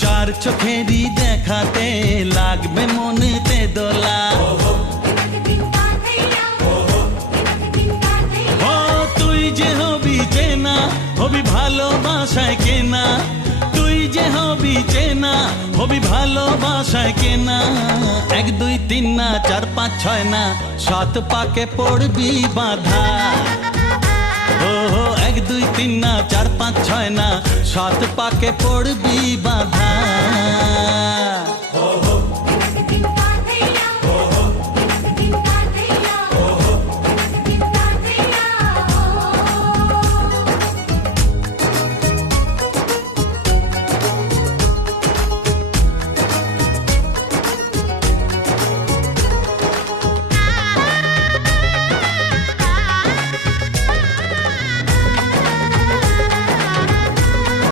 চার চোখেরই দেখাতে লাগবে মনেতে দোলা। ও তুই যে হবি চেনা, হবি ভালোবাসায় কেনা, তুই যে হবি চেনা, হবি ভালোবাসায় কেনা। 1 2 3 না 4 5 6 না 7 পাকে পড়বি বাধা। ও 1 2 3 না 4 5 6 না 7 পাকে পড়বি বাধা।